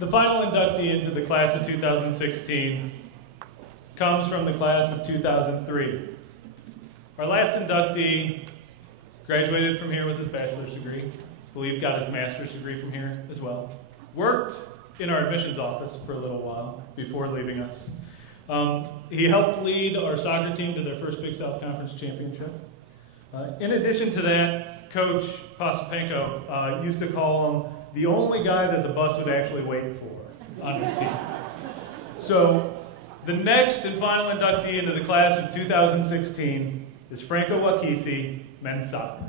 The final inductee into the class of 2016 comes from the class of 2003. Our last inductee graduated from here with his bachelor's degree. I believe got his master's degree from here as well. Worked in our admissions office for a little while before leaving us. He helped lead our soccer team to their first Big South Conference championship. In addition to that, Coach Posipenko used to call him the only guy that the bus would actually wait for on his team. So the next and final inductee into the class of 2016 is Franco Wakhisi, men's soccer.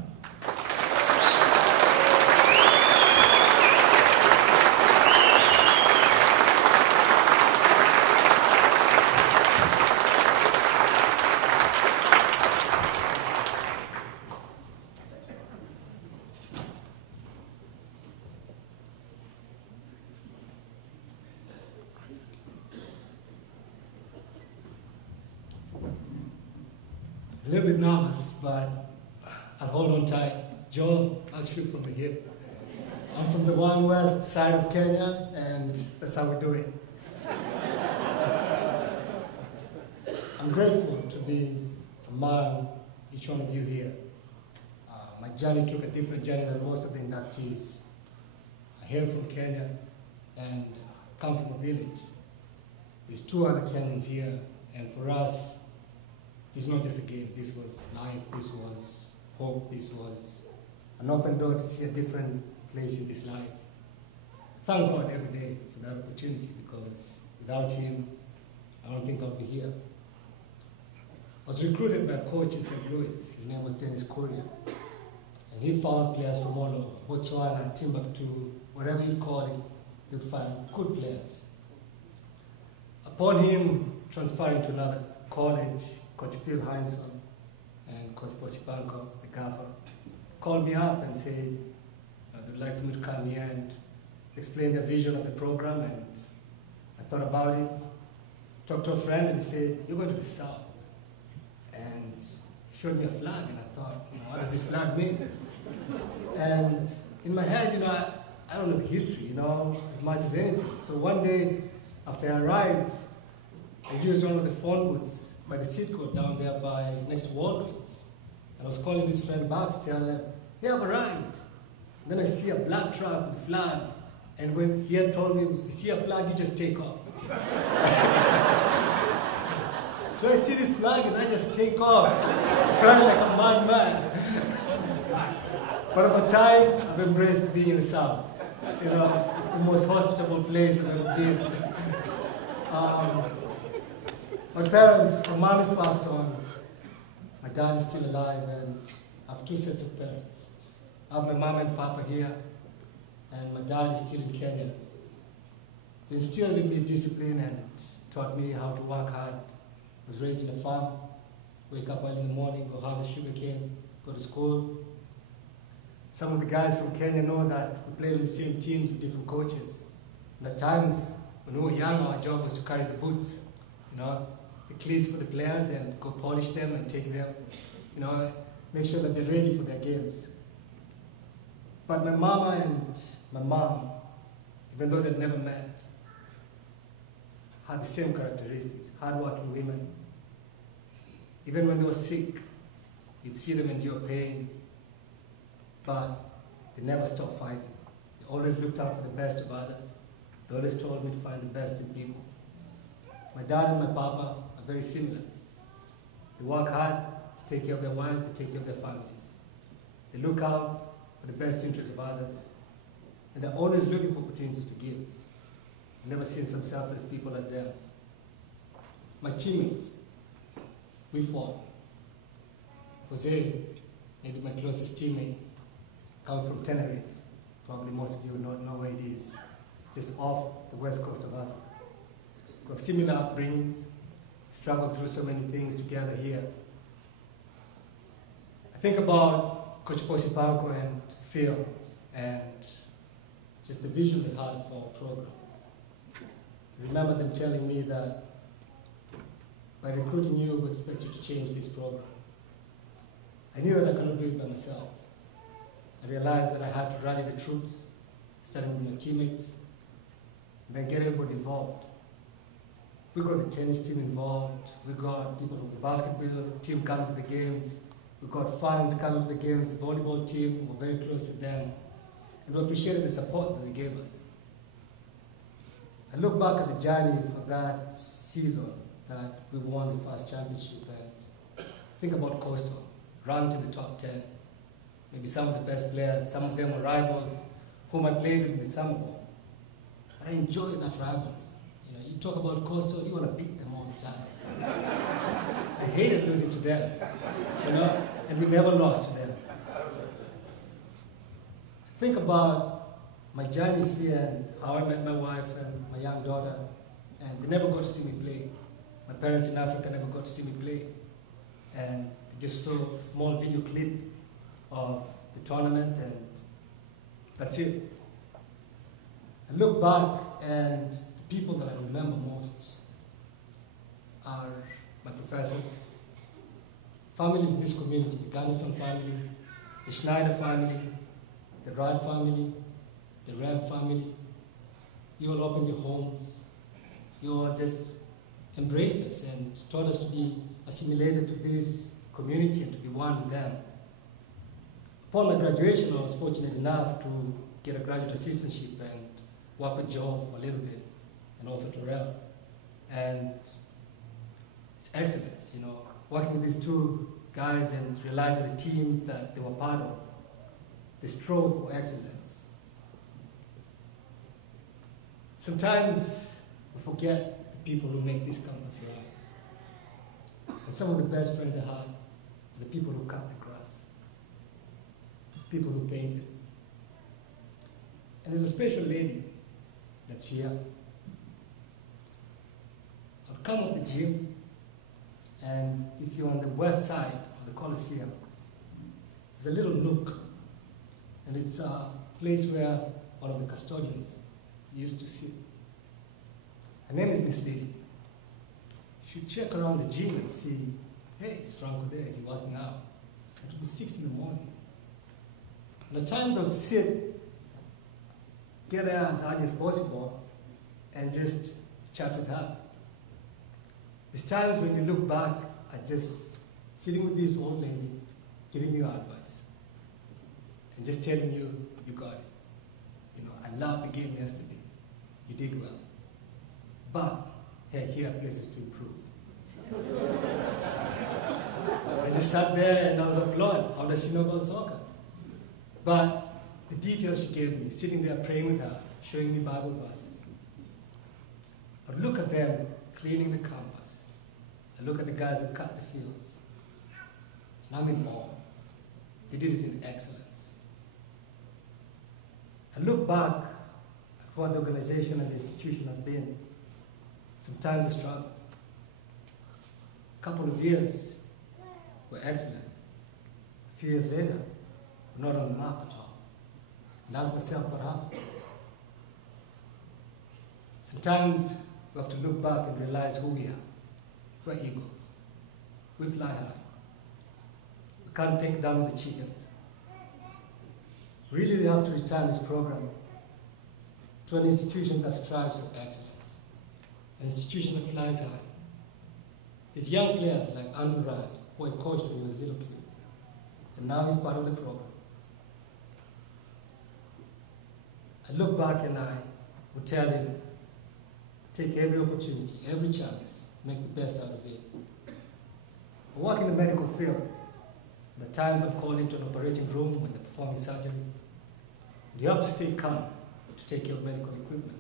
A little bit nervous, but I'll hold on tight. Joel, I'll shoot from the hip. I'm from the one west side of Kenya, and that's how we do it. I'm grateful to be among each one of you here. My journey took a different journey than most of the inductees. I hail from Kenya and come from a village. There's 2 other Kenyans here, and for us, this is not just a game. This was life, this was hope, this was an open door to see a different place in this life. Thank God every day for that opportunity, because without him, I don't think I'll be here. I was recruited by a coach in St. Louis. His name was Dennis Korea. And he found players from all over, Botswana, Timbuktu, whatever you call it, you'd find good players. Upon him transferring to another college, Coach Phil Heinsohn and Coach Posipenko, the gaffer, called me up and said they'd like for me to come here and explain the vision of the program. And I thought about it, talked to a friend, and he said, "You're going to be star." And he showed me a flag, and I thought, what does this flag mean? And in my head, I don't know the history, as much as anything. So one day, after I arrived, I used one of the phone booths by the seat court down there next to Walgreens. And I was calling this friend back to tell them, "Hey, I've arrived." And then I see a black truck with a flag. And when he had told me, if you see a flag, you just take off. So I see this flag and I just take off, crying like a madman. But over time, I've embraced being in the South. It's the most hospitable place I've ever been. My parents, my mom is passed on, my dad is still alive, and I have 2 sets of parents. I have my mom and papa here, and my dad is still in Kenya. They instilled in me discipline and taught me how to work hard. I was raised in a farm, wake up early in the morning, go harvest sugarcane, go to school. Some of the guys from Kenya know that we played on the same teams with different coaches. And at times, when we were young, our job was to carry the boots, the cleats for the players, and go polish them and take them, make sure that they're ready for their games. But my mama and my mom, even though they'd never met, had the same characteristics, hardworking women. Even when they were sick, you'd see them endure pain, but they never stopped fighting. They always looked out for the best of others. They always told me to find the best in people. My dad and my papa are very similar. They work hard to take care of their wives, to take care of their families. They look out for the best interests of others, and they're always looking for opportunities to give. I've never seen some selfless people as them. My teammates, we fought. Jose, maybe my closest teammate, comes from Tenerife. Probably most of you would not know where it is. It's just off the west coast of Africa. We have similar upbringings, struggled through so many things together here. I think about Coach Posipenko and Phil, and just the vision they had for our program. I remember them telling me that by recruiting you, we expect you to change this program. I knew that I couldn't do it by myself. I realized that I had to rally the troops, starting with my teammates, and then get everybody involved. We got the tennis team involved, we got people from the basketball team coming to the games, we got fans coming to the games, the volleyball team, we're very close with them, and we appreciated the support that they gave us. I look back at the journey for that season that we won the first championship, and think about Coastal, ranked in the top 10. Maybe some of the best players, some of them were rivals whom I played with in the summer ball. But I enjoyed that rivalry. You know, you talk about Coastal, you want to beat them all the time. I hated losing to them, you know, and we never lost to them. Think about my journey here and how I met my wife and my young daughter, and they never got to see me play. My parents in Africa never got to see me play. And they just saw a small video clip of the tournament, and that's it. I look back, and the people that I remember most are my professors, families in this community, the Garrison family, the Schneider family, the Wright family, the Reb family. You all opened your homes. You all just embraced us and taught us to be assimilated to this community and to be one with them. Upon my graduation, I was fortunate enough to get a graduate assistantship and work with H.O.F for a little bit, and also Terrell. And it's excellent, you know, working with these two guys and realizing the teams that they were part of. They strove for excellence. Sometimes we forget the people who make this campus right. And some of the best friends I had are the people who cut the grass, the people who painted. And there's a special lady that's here. I'll come off the gym, and if you're on the west side of the Coliseum, there's a little nook, and it's a place where one of the custodians used to sit. Her name is Miss Lily. You should check around the gym and see, hey, is Franco there? Is he working out? It would be 6 in the morning. And at times I would sit, get there as early as possible, and just chat with her. There's times when you look back at just sitting with this old lady, giving you advice, and just telling you, you got it. You know, I loved the game yesterday. You did well. But, hey, here are places to improve. I just sat there and I was applauding. How does she know about soccer? But the details she gave me, sitting there praying with her, showing me Bible verses. I look at them cleaning the campus. I look at the guys who cut the fields. And I'm in awe. They did it in excellence. I look back at what the organization and the institution has been. Sometimes a struggle. A couple of years were excellent. A few years later, we're not on the map at all. And ask myself what happened. Sometimes we have to look back and realize who we are. We're eagles. We fly high. We can't take down the chickens. Really, we have to return this program to an institution that strives for excellence. An institution that flies high. These young players like Andrew Wright, who I coached when he was a little kid, and now he's part of the program. I look back and I would tell him, take every opportunity, every chance, make the best out of it. I work in the medical field. At times I'm called into an operating room when they're performing surgery. You have to stay calm to take care of medical equipment.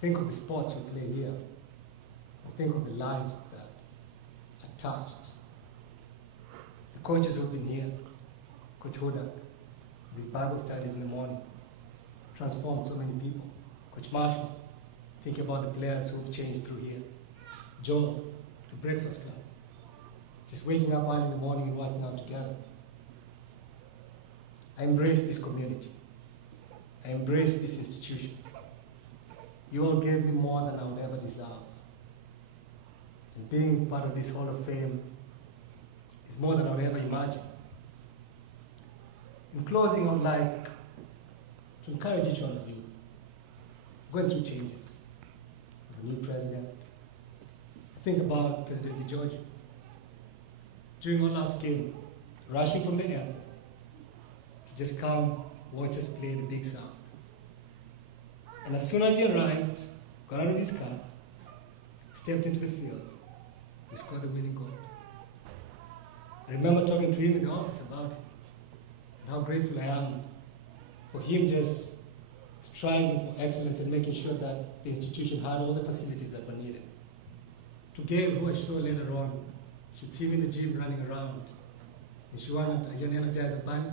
Think of the sports we play here. Think of the lives that are touched. The coaches who've been here, Coach Huda, these Bible studies in the morning, transformed so many people. Coach Marshall, think about the players who've changed through here. Joe, the Breakfast Club, just waking up early in the morning and working out together. I embrace this community. I embrace this institution. You all gave me more than I would ever deserve. And being part of this Hall of Fame is more than I would ever imagine. In closing, I would like to encourage each one of you. going through changes. The new president. Think about President George. During our last game, rushing from the air to just come watch us play the big sound. And as soon as he arrived, got out of his car, stepped into the field, we scored the winning goal. I remember talking to him in the office about it, and how grateful I am for him just striving for excellence and making sure that the institution had all the facilities that were needed. To Gail, who I saw later on, she'd see me in the gym running around, and she wanted, "Are you an Energizer bunny?"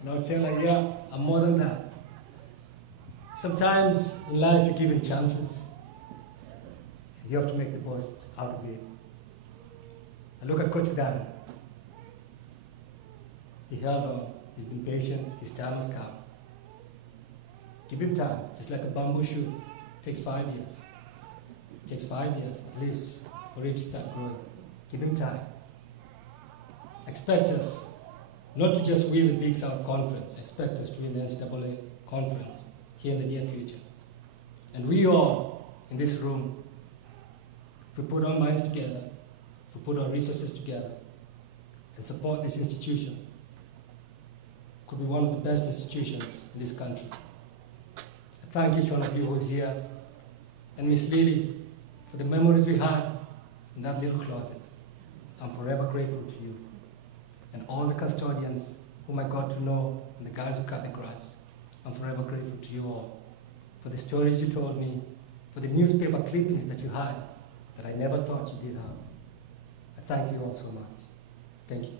And I would say, like, "Yeah, I'm more than that." Sometimes in life you're given chances, and you have to make the most out of it. I look at Coach Dan. He's been patient, his time has come. Give him time, just like a bamboo shoot. It takes 5 years. It takes 5 years, at least, for it to start growing. Give him time. Expect us not to just win the Big South Conference, expect us to win the NCAA Conference here in the near future. And we all, in this room, if we put our minds together, if we put our resources together, and support this institution, it could be one of the best institutions in this country. I thank each one of you who's here, and Miss Lily, for the memories we had in that little closet. I'm forever grateful to you. And all the custodians whom I got to know, and the guys who cut the grass, I'm forever grateful to you all for the stories you told me, for the newspaper clippings that you had that I never thought you did have. I thank you all so much. Thank you.